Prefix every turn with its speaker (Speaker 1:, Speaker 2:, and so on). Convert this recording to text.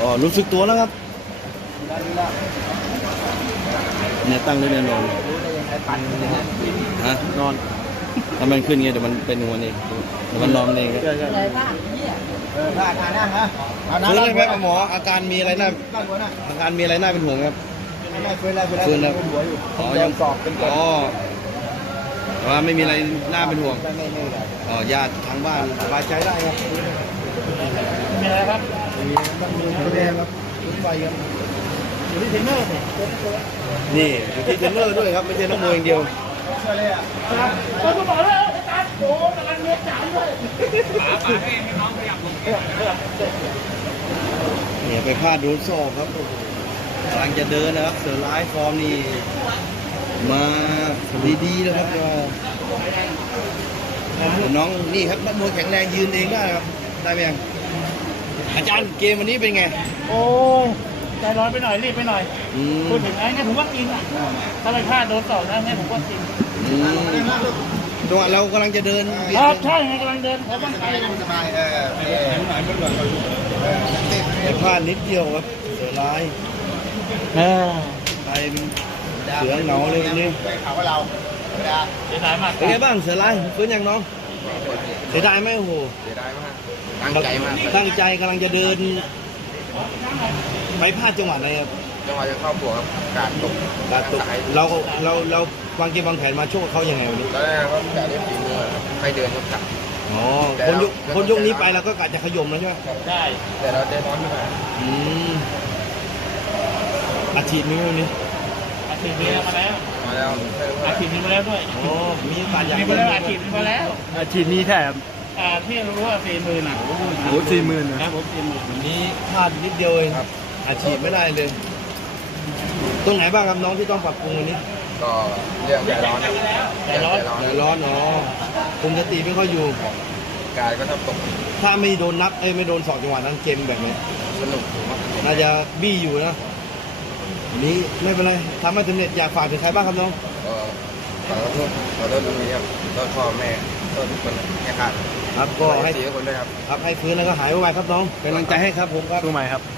Speaker 1: อ๋อรู้สึกตัวแล้วครับเนี่ยตั้งด้วยแน่นอนฮะนอนถ้ามันขึ้นไงเดี๋ยวมันเป็นหัวนี่เดี๋ยวมันนอนเองครับ
Speaker 2: ถ้าทานนั่งนะ
Speaker 1: ฟื้นเลยไหมครับหมออาการมีอะไรน่าอาการมีอะไรน่าเป็นห่วงครับ
Speaker 2: ฟื้นแล้วหัวอยู่ยังสอบเป็นก
Speaker 1: อ๋อแต่ว่าไม่มีอะไรน่าเป็นห่วง
Speaker 2: ไม่ได้
Speaker 1: อ๋อญาติทางบ้านสบายใจได้ครับ
Speaker 2: มีอะไรครับมีต้องมีตัวแดงครับรถไฟครับอยู่ที่เทรนเนอร์เนี่ย
Speaker 1: นี่อยู่ที่เทรนเนอร์ด้วยครับไม่ใช่นักมวยอย่างเดียว
Speaker 2: ช่วยเลยอ่ะ
Speaker 3: ตัวคุณบอกเลยอาจารย์โอ้กำลังเลี้ยงจ๋าด้วยให้น้องขยับลง
Speaker 1: เนี่ยไปพลาดโดนศอกครับกำลังจะเดินนะครับเสือร้ายฟอร์มนี่มาดีๆนะครับน้องนี่ครับนักมวยแข็งแรงยืนเองได้ครับได้ไหมยังอาจารย์เกมวันนี้เป็นไง
Speaker 3: โอ้ยใจร้อนไปหน่อยรีบไปหน่อย
Speaker 1: อืม
Speaker 3: พูดถึงไอ้เนี่ยผมว่ากินอ่ะถ้าไปพลาดโดนต่อนะเนี่ยผมว่ากิน
Speaker 1: จังหวะเรากำลังจะเดิน
Speaker 3: ครับใช่ไงกำลังเดินเขาบ้างใจ
Speaker 2: สบาย
Speaker 1: แต่พลาดนิดเดียวครับเสือร้าย
Speaker 3: เออ
Speaker 1: ไปเสือเหงาเลยวันนี้
Speaker 2: ไปข่าวว่าเราเวลา
Speaker 3: เสียดายมาก
Speaker 1: เป็นไงบ้างเสือร้ายฟื้นยังน้องเสียดายไหมโอ้โห
Speaker 2: เสียดายมากตั้งใจมาก
Speaker 1: ตั้งใจกำลังจะเดินไปพลาดจังหวะไหนครับ
Speaker 2: จังหวะจะเข้าบวกครับการตก
Speaker 1: การตกเราวางเกมวางแผนมาโชคเขายังไงวันนี้
Speaker 2: ตอนแรกก็จะได้ฝีมือไม่เดินก็กลับ
Speaker 1: อ๋อคนยกนี้ไปเราก็กะจะขยมแล้วใช่ไหม
Speaker 3: ได้
Speaker 2: แต่เราได้ร้อนขึ้นมา
Speaker 1: อืมอาชีพนี้วันนี้
Speaker 3: อาชีพนี้มาแล้ว
Speaker 2: มาแล้ว
Speaker 3: อาชีพนี้มาแล้วด้วย
Speaker 1: อ๋อมีโอกาสอยาก
Speaker 3: มีมาแล้วอาชีพนี้มาแล้ว
Speaker 1: อาชีพนี้แท้
Speaker 3: ที่รู้ว่า40,000อ่ะ
Speaker 1: โอ้40,000นะครับ
Speaker 3: ผม40,000
Speaker 1: วันนี้พลาดนิดเดียวเองอาชีพไม่ได้เลย ตรงไหนบ้างครับน้องที่ต้องปรับปรุงวันนี้
Speaker 2: ก็เรื่องใจร้อน
Speaker 3: ใจร้อน
Speaker 1: ใจร้อนอ๋อคุมสติไม่ค่อยอยู่
Speaker 2: กายก็ชอบตก
Speaker 1: ถ้าไม่โดนนับไม่โดนสองจังหวะนั้นเกมแบบนี้
Speaker 2: สนุกผมว่า
Speaker 1: น่าจะบี้อยู่นะวันนี้ไม่เป็นไรทำให้สำเร็จอยากฝากถึงใครบ้างครับน้อง
Speaker 2: ก็ขอโทษตรงนี้ครับขอโทษพ่อแม่ขอโทษทุกคนให้ขาด
Speaker 1: ครับก็ให้
Speaker 2: 4 คนด้วยครับ
Speaker 1: ครับให้ฟื้นแล้วก็หายไวๆครับน้องเป็นกำลังใจให้ครับผมครับ
Speaker 2: สู้ใหม่ครับ